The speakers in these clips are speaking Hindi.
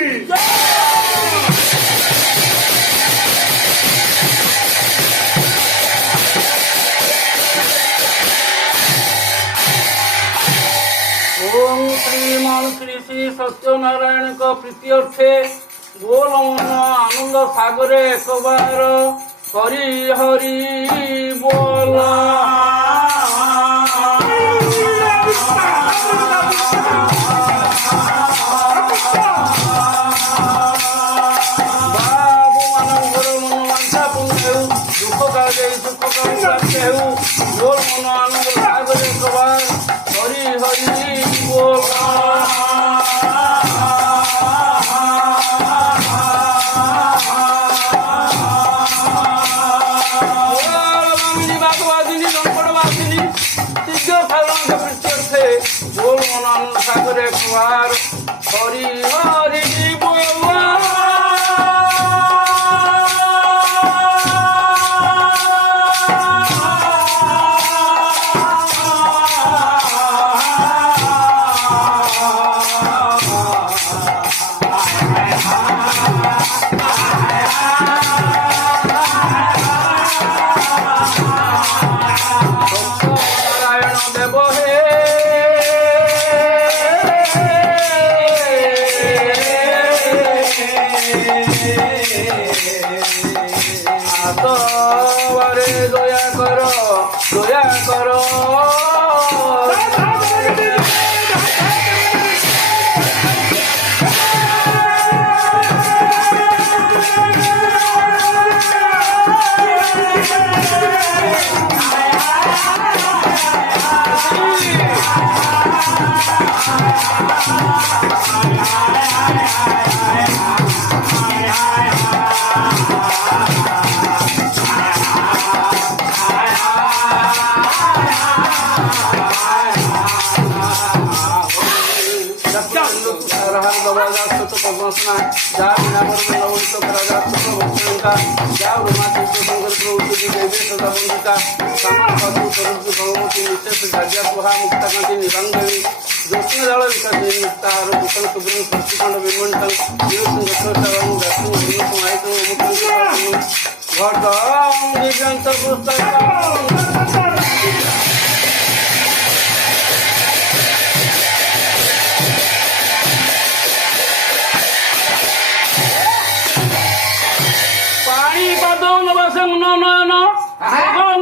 ओम श्रीमान श्री श्री सत्यनारायण का प्रीति अर्थे बोल मन आनंद सागरे एक बार हरि हरि बोल। बाबू मानकर मन मांसा पुण्य दुख काजे सुख काजे बोल मन आनंद सागरे एक बार हरि हरि बोल। बोल मन आनंद सागर एक बार हरि हरि बोल। नारायण देव हे आतवारे दया करो दया करो।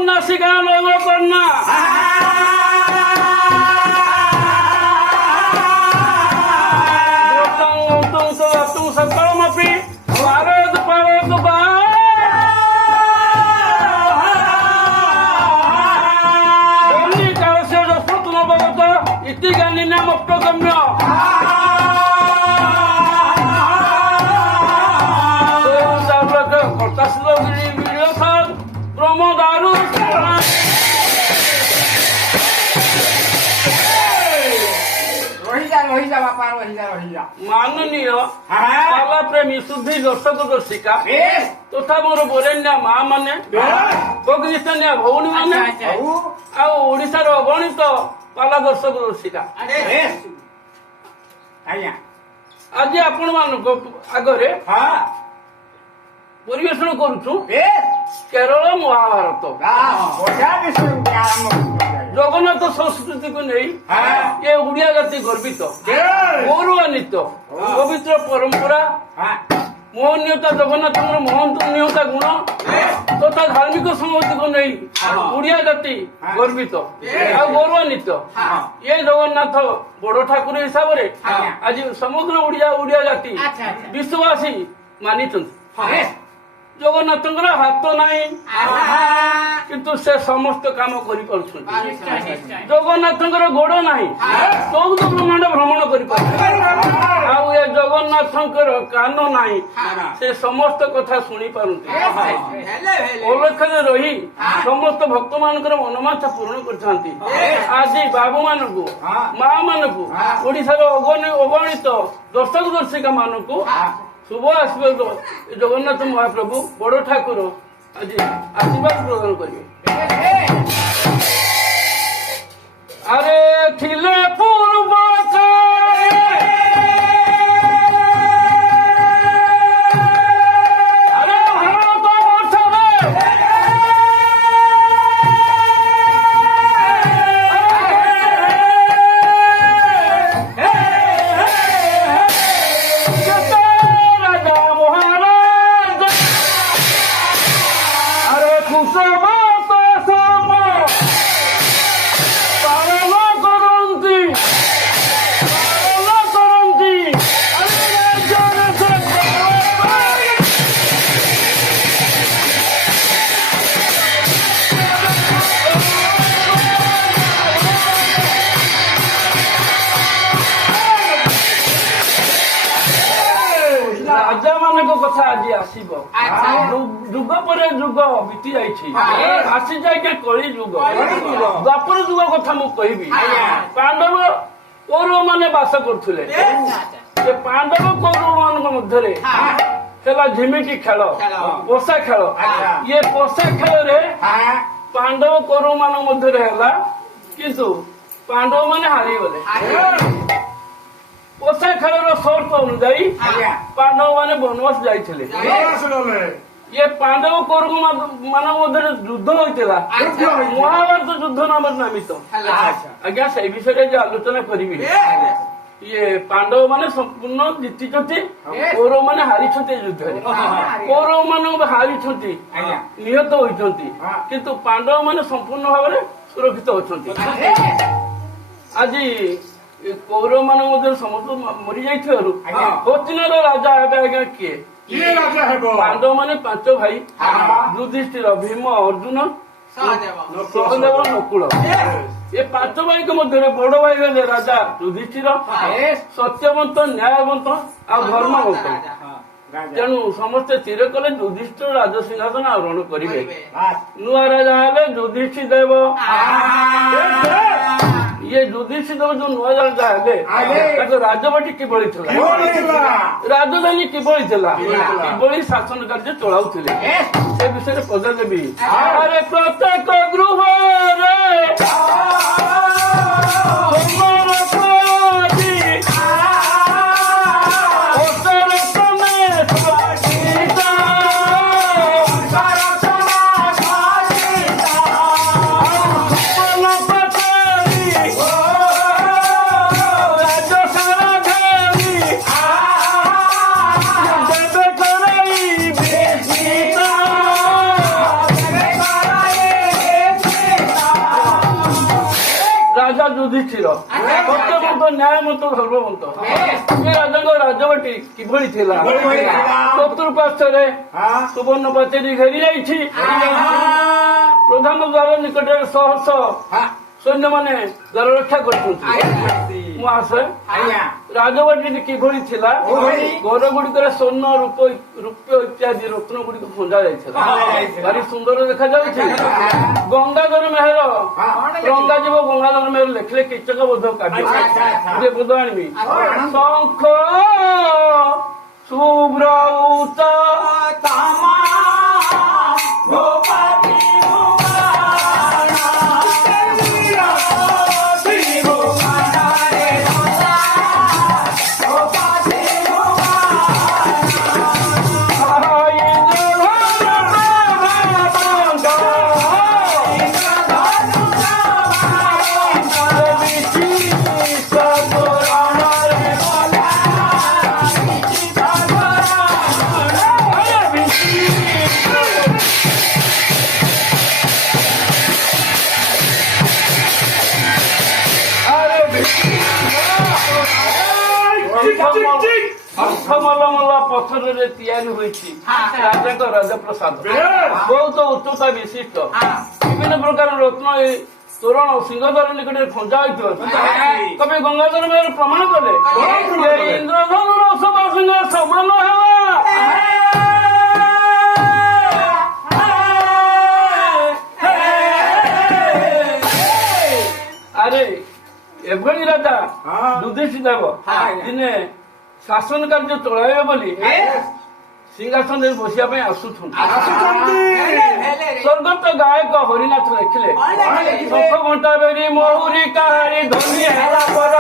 नासिका लोगो करना तुम सकलमपि पारद पारद कालस्य जस्वतु न भवत इति ज्ञानिनाम अप्रगम्य प्रमोदारु माननीय पाला प्रेमी शुद्धि दर्शक दर्शिका तथा मोर बरेण्या माँ माने भगिनीस्तानिया भौणी माने ओडिशार अगणित पाला दर्शक दर्शिका आज आपण मान आगरे परिवेशन करुछु केरल महाभारत जगन्नाथ संस्कृति को नहीं ये ओडिया जाति गर्वित गौरवान्वित पवित्र परंपरा मोहनीयता जगन्नाथ मोहनीयता गुण तथा धार्मिक संगति को नहीं ओडिया जाति गर्वित आ गौरवान्वित ये जगन्नाथ बड़ ठाकुर हिसाब से आज समग्र ओडिया जाति विश्ववासी मानी जगन्नाथ हाथ नहीं किंतु से समस्त काम कर जगन्नाथ गोड़ ना 14 ब्रह्मांड भ्रमण कर जगन्नाथ कान ना से समस्त कथा शुणी पारती अलक्ष रही समस्त भक्त मान मनोमांसा पूर्ण कर आज बाबू मान माँ मान ओडिशार अगणित दर्शक दर्शिका मान शुभ आशीर्वाद जगन्नाथ महाप्रभु बड़ ठाकुर आज आशीर्वाद प्रदान करेंगे। अरे थिले पूर्व ରାଜା ମାନଙ୍କ କଥା ଆଜି ଆସିବ। ଯୁଗ ପରେ ଯୁଗ ବିତି ଯାଇଛି, ଆସି ଯାଇକି କଳି ଯୁଗ, ଦ୍ୱାପର ଯୁଗ କଥା ମୁଁ କହିବି। ପାଣ୍ଡବ କୌରବ ମାନେ ବାସ କରୁଥିଲେ। ସେ ପାଣ୍ଡବ କୌରବ ମାନଙ୍କ ମଧ୍ୟରେ ହେଲା ଝିମିକି ଖେଳ, ପୋଷା ଖେଳ। ଇଏ ପୋଷା ଖେଳରେ ପାଣ୍ଡବ କୌରବ ମାନଙ୍କ ମଧ୍ୟରେ ହେଲା, କିନ୍ତୁ ପାଣ୍ଡବ ମାନେ ହାରିଗଲେ। ପୋଷା ଖେଳର ସର୍ତ୍ତ ଅନୁଯାୟୀ ପାଣ୍ଡବ ମାନେ ବନବାସ ଯାଇଥିଲେ। ଇଏ ପାଣ୍ଡବ କୌରବ ମାନଙ୍କ ମଧ୍ୟରେ ଯୁଦ୍ଧ ହୋଇଥିଲା, ମହାଭାରତ ଯୁଦ୍ଧ ନାମରେ ନାମିତ। ଆଜ୍ଞା ସେଇ ବିଷୟରେ ଯେ ଆଲୋଚନା କରିବି। ଇଏ ପାଣ୍ଡବ ମାନେ ସମ୍ପୂର୍ଣ୍ଣ ଜିତିଛନ୍ତି, କୌରବ ମାନେ ହାରିଛନ୍ତି। ଏ ଯୁଦ୍ଧରେ କୌରବ ମାନେ ହାରିଛନ୍ତି, ନିହତ ହୋଇଛନ୍ତି, କିନ୍ତୁ ପାଣ୍ଡବ ମାନେ ସମ୍ପୂର୍ଣ୍ଣ ଭାବରେ ସୁରକ୍ଷିତ ଅଛନ୍ତି। ଆଜି କୌରବ ମାନଙ୍କ ମଧ୍ୟରେ ସମସ୍ତ ମରି ଯାଇଥିବାରୁ କୌତିନର ରାଜା ହେବେ ଆଜ୍ଞା କିଏ? ପାଣ୍ଡବ ମାନେ 5 ଭାଇ, ଯୁଧିଷ୍ଠିର, ଭୀମ, ଅର୍ଜୁନ, ସହଦେବ, ନକୁଳ। ଏ 5 ଭାଇଙ୍କ ମଧ୍ୟରେ ବଡ ଭାଇ ହେଲେ ରାଜା ଯୁଧିଷ୍ଠିର, ସତ୍ୟବନ୍ତ, ନ୍ୟାୟବନ୍ତ ଆଉ ଧର୍ମବନ୍ତ। ତେଣୁ ସମସ୍ତେ ସ୍ଥିର କଲେ ଯୁଧିଷ୍ଠିର ରାଜସିଂହାସନ ଆରୋହଣ କରିବେ। ନୂଆ ରାଜା ହେଲେ ଯୁଧିଷ୍ଠିର ଦେବ। ଇଏ ଯୁଧିଷ୍ଠିର ଯୋଉ ନୂଆ ରାଜା ହେଲେ ତାଙ୍କ ରାଜବାଟୀ କିଭଳି ଥିଲା, ରାଜଧାନୀ କିଭଳି ଥିଲା, କିଭଳି ଶାସନ କାର୍ଯ୍ୟ ଚଳାଉଥିଲେ ସେ ବିଷୟରେ ପଚାରିଦେବି। ଆରେ ପ୍ରତ୍ୟେକ ଗୃହରେ ଯୁଧିଷ୍ଠିର ସତ୍ୟବନ୍ତ, ନ୍ୟାୟବନ୍ତ, ଧର୍ମବନ୍ତ। ଏ ରାଜାଙ୍କ ରାଜବାଟୀ କିଭଳି ଥିଲା? ଚତୁଃପାର୍ଶ୍ୱରେ ସୁବର୍ଣ୍ଣ ପାଚେରୀ ଘେରି ଯାଇଛି। ପ୍ରଧାନ ଦ୍ୱାର ନିକଟରେ ଶହ ଶହ ସୈନ୍ୟମାନେ ଦ୍ୱାର ରକ୍ଷା କରୁଛନ୍ତି। ମୁଁ ଆସେ ରାଜବାଟୀ କିଭଳି ଥିଲା? ଘର ଗୁଡିକରେ ସ୍ୱର୍ଣ୍ଣ, ରୂପ୍ୟ ଇତ୍ୟାଦି ରତ୍ନ ଗୁଡିକ ଖଞ୍ଜା ଯାଇଥିଲା। ଭାରି ସୁନ୍ଦର ଦେଖାଯାଉଛି। ଗଙ୍ଗାଧର ମେହେର, ରଙ୍ଗାଜୀବ ଗଙ୍ଗାଧର ମେହେର ଲେଖିଲେ କୀଚକ ବୋଧ କାବ୍ୟ। ଯେ ବୋଧ ଆଣିବି। ଶଙ୍ଖ ସୁବ୍ରତ ମଲମଲ ପଥରରେ ତିଆରି ହୋଇଛି ରାଜାଙ୍କ ରାଜପ୍ରସାଦ। ବହୁତ ଉଚ୍ଚତା ବିଶିଷ୍ଟ, ବିଭିନ୍ନ ପ୍ରକାର ରତ୍ନ ତୋରଣ ସିଂହଦ୍ୱାର ନିକଟରେ ଖଞ୍ଜା ହୋଇଥିବ। କବି ଗଙ୍ଗାଧର ମେହେର ପ୍ରମାଣ କଲେ ଇନ୍ଦ୍ରଧନୁର ସମାନ ସମାନ ଆରେ ଏଭଳି ରାଜା ଯୁଧିଷ୍ଠିର ଦେବ ଦିନେ ଶାସନ କାର୍ଯ୍ୟ ଚଳାଇବେ ବୋଲି ସିଂହାସନରେ ବସିବା ପାଇଁ ଆସୁଛନ୍ତି। ସ୍ୱର୍ଗତ ଗାୟକ ହରିନାଥ ଲେଖିଲେ ଶଙ୍ଖ ଘଣ୍ଟା ବେରି ମହୁରୀ କାହାରି ଧନୀ ହେଲା ପର